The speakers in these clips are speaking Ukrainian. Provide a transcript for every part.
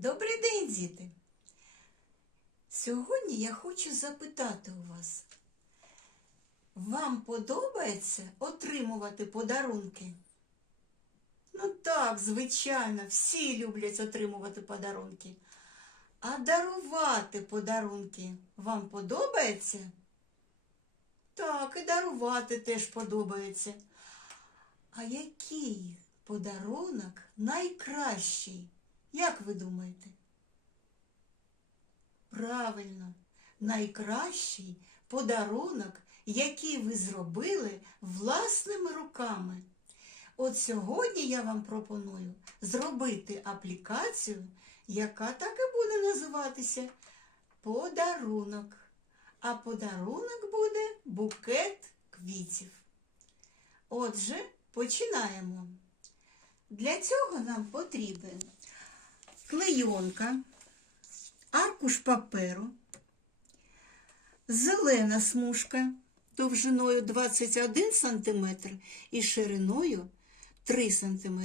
Добрий день, діти! Сьогодні я хочу запитати у вас, вам подобається отримувати подарунки? Ну так, звичайно, всі люблять отримувати подарунки. А дарувати подарунки вам подобається? Так, і дарувати теж подобається. А який подарунок найкращий? Як ви думаєте? Правильно, найкращий подарунок, який ви зробили власними руками. От сьогодні я вам пропоную зробити аплікацію, яка так і буде називатися Подарунок. А подарунок буде букет квітів. Отже, починаємо. Для цього нам потрібен клейонка, аркуш паперу, зелена смужка довжиною 21 см і шириною 3 см.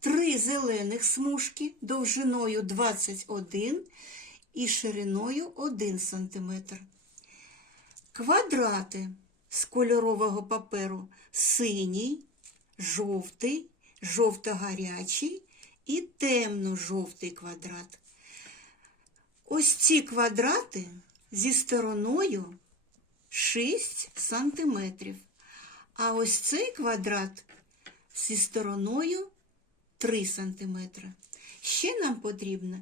Три зелених смужки довжиною 21 і шириною 1 см. Квадрати з кольорового паперу синій, жовтий, жовто-гарячий і темно-жовтий квадрат. Ось ці квадрати зі стороною 6 сантиметрів. А ось цей квадрат зі стороною 3 сантиметри. Ще нам потрібно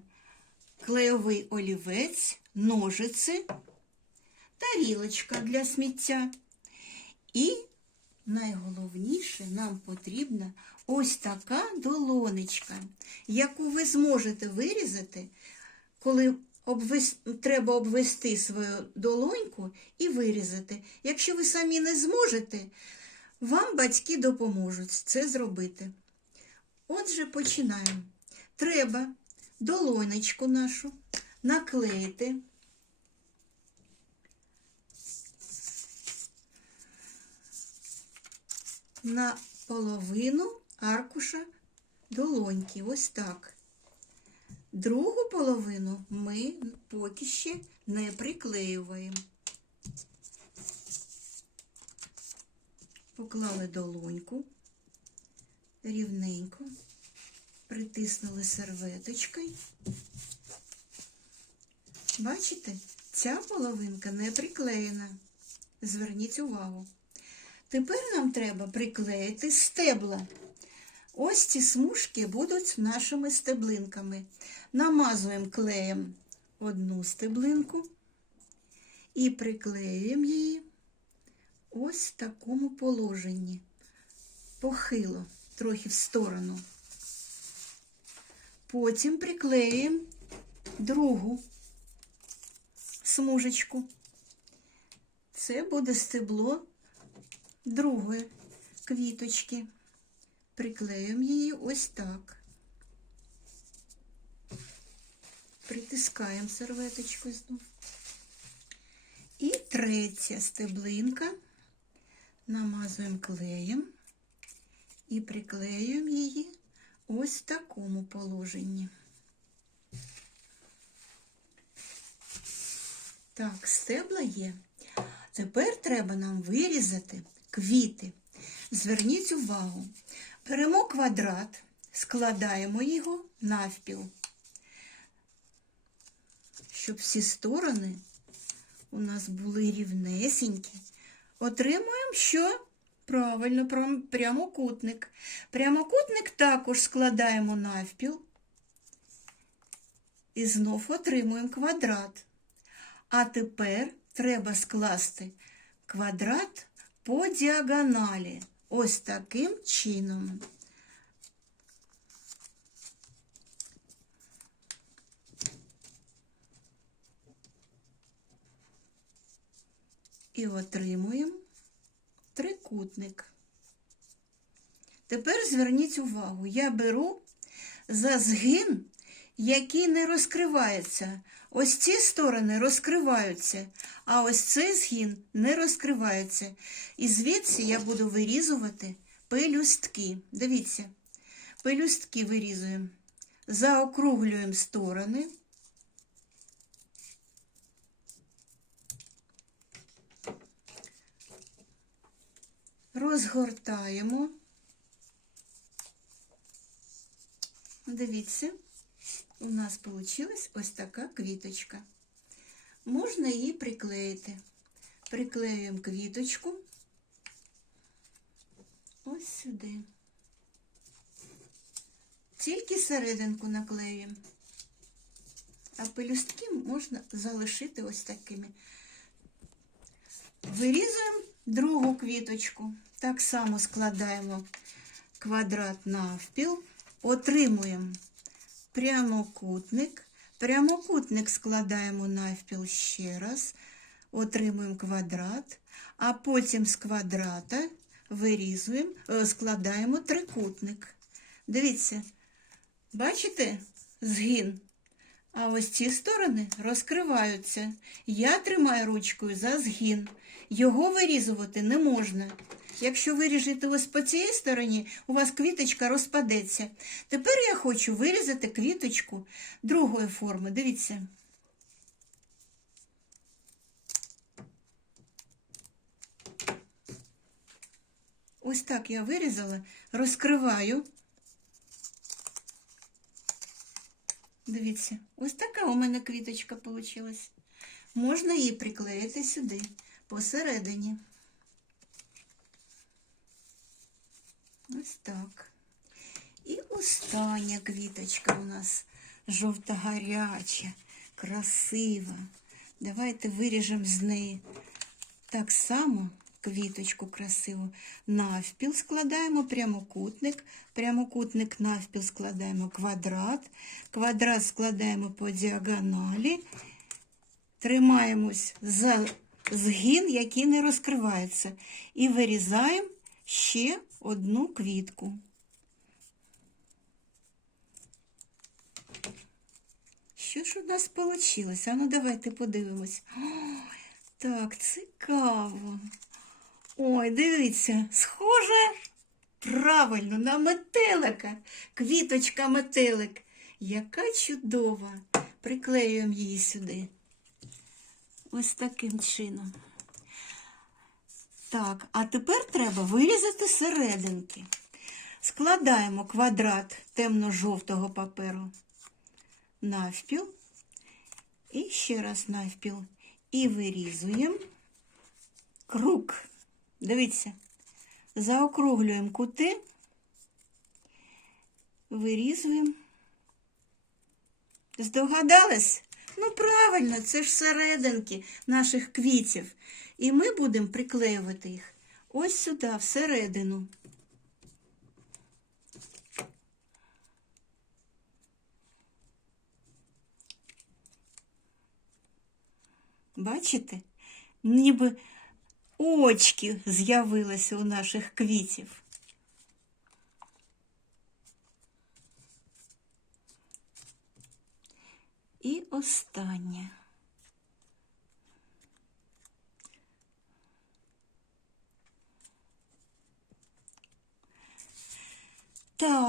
клейовий олівець, ножиці, тарілочка для сміття. І найголовніше нам потрібна ось така долонечка, яку ви зможете вирізати, коли обвес... треба обвести свою долоньку і вирізати. Якщо ви самі не зможете, вам батьки допоможуть це зробити. Отже, починаємо. Треба долонечку нашу наклеїти. На половину аркуша долоньки. Ось так. Другу половину ми поки ще не приклеюємо. Поклали долоньку рівненько, притиснули серветочкою. Бачите, ця половинка не приклеєна. Зверніть увагу. Тепер нам треба приклеїти стебла. Ось ці смужки будуть нашими стеблинками. Намазуємо клеєм одну стеблинку і приклеюємо її ось в такому положенні. Похило, трохи в сторону. Потім приклеюємо другу смужечку. Це буде стебло другої квіточки. Приклеюємо її ось так. Притискаємо серветочку знов. І третя стеблинка. Намазуємо клеєм і приклеюємо її ось в такому положенні. Так, стебла є. Тепер треба нам вирізати квіти. Зверніть увагу, беремо квадрат, складаємо його навпіл, щоб всі сторони у нас були рівнесенькі. Отримуємо що? Правильно, прямокутник. Прямокутник також складаємо навпіл і знов отримуємо квадрат. А тепер треба скласти квадрат по діагоналі. Ось таким чином. І отримуємо трикутник. Тепер зверніть увагу, я беру за згин, який не розкривається. Ось ці сторони розкриваються, а ось цей згін не розкривається. І звідси я буду вирізувати пелюстки. Дивіться, пелюстки вирізуємо. заокруглюємо сторони. Розгортаємо. Дивіться, у нас вийшла ось така квіточка. Можна її приклеїти. Приклеюємо квіточку ось сюди. Тільки серединку наклеюємо. А пелюстки можна залишити ось такими. Вирізуємо другу квіточку. Так само складаємо квадрат навпіл, отримуємо прямокутник. Прямокутник складаємо навпіл ще раз, отримуємо квадрат, а потім з квадрата вирізуємо, е, складаємо трикутник. Дивіться, бачите згин? А ось ці сторони розкриваються. Я тримаю ручкою за згин. Його вирізувати не можна. Якщо виріжете ось по цій стороні, у вас квіточка розпадеться. Тепер я хочу вирізати квіточку другої форми. Дивіться. Ось так я вирізала, розкриваю. Дивіться, ось така у мене квіточка вийшла. Можна її приклеїти сюди, посередині. Ось так. І остання квіточка у нас жовто-гаряча, красива. Давайте виріжемо з неї так само квіточку красиву. Навпіл складаємо прямокутник, прямокутник навпіл складаємо квадрат, квадрат складаємо по діагоналі, тримаємось за згин, який не розкривається, і вирізаємо ще одну квітку. Що ж у нас вийшло? А ну давайте подивимось. Ой, так, цікаво. Ой, дивіться, схоже правильно на метелика. Квіточка метелик. Яка чудова. Приклеюємо її сюди. Ось таким чином. Так, а тепер треба вирізати серединки. Складаємо квадрат темно-жовтого паперу навпіл. І ще раз навпіл. І вирізуємо круг. Дивіться, заокруглюємо кути, вирізуємо. Здогадались? Ну, правильно, це ж серединки наших квітів. І ми будемо приклеювати їх ось сюди, всередину. Бачите? Ніби очки з'явилися у наших квітів. І останнє.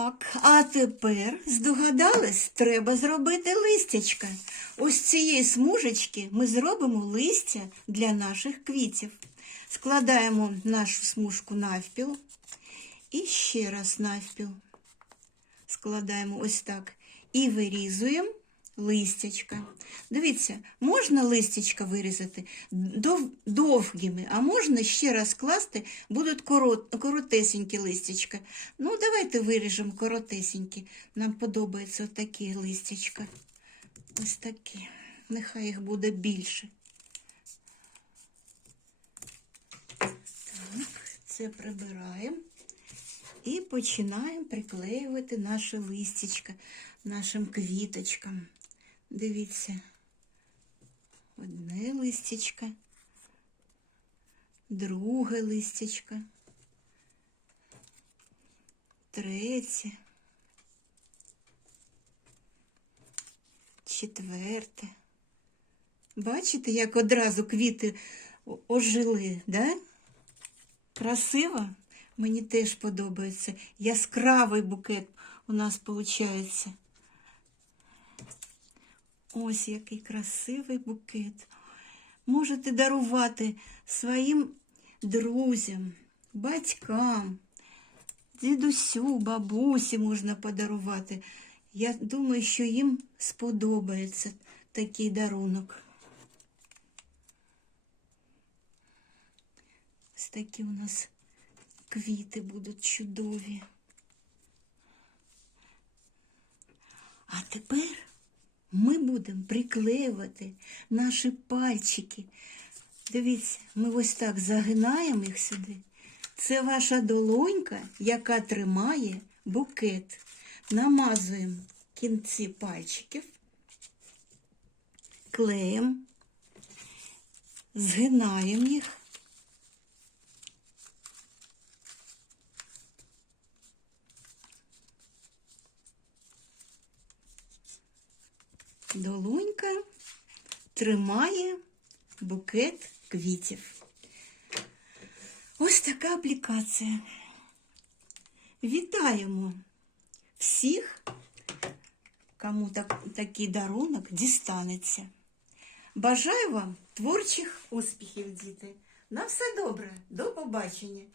Так, а тепер, здогадались, треба зробити листячка. Ось цієї смужечки ми зробимо листя для наших квітів. Складаємо нашу смужку навпіл і ще раз навпіл. Складаємо ось так і вирізуємо листячка. Дивіться, можна листячка вирізати дов- довгими, а можна ще раз класти, будуть корот, коротесенькі листячка. Ну, давайте виріжемо коротесенькі. Нам подобаються такі листячка. Ось такі. Нехай їх буде більше. Так, це прибираємо. І починаємо приклеювати наше листячка нашим квіточкам. Дивіться, одне листячко, друге листячко, третє, четверте. Бачите, як одразу квіти ожили, да? Красиво? Мені теж подобається. Яскравий букет у нас виходить. Ось який красивий букет. Можете дарувати своїм друзям, батькам, дідусю, бабусі можна подарувати. Я думаю, що їм сподобається такий дарунок. Ось такі у нас квіти будуть чудові. А тепер ми будемо приклеювати наші пальчики. Дивіться, ми ось так загинаємо їх сюди. Це ваша долонька, яка тримає букет. Намазуємо кінці пальчиків, клеєм, згинаємо їх. Долонька тримає букет квітів. Ось така аплікація. Вітаємо всіх, кому так, такий дарунок дістанеться. Бажаю вам творчих успіхів, діти. На все добре, до побачення.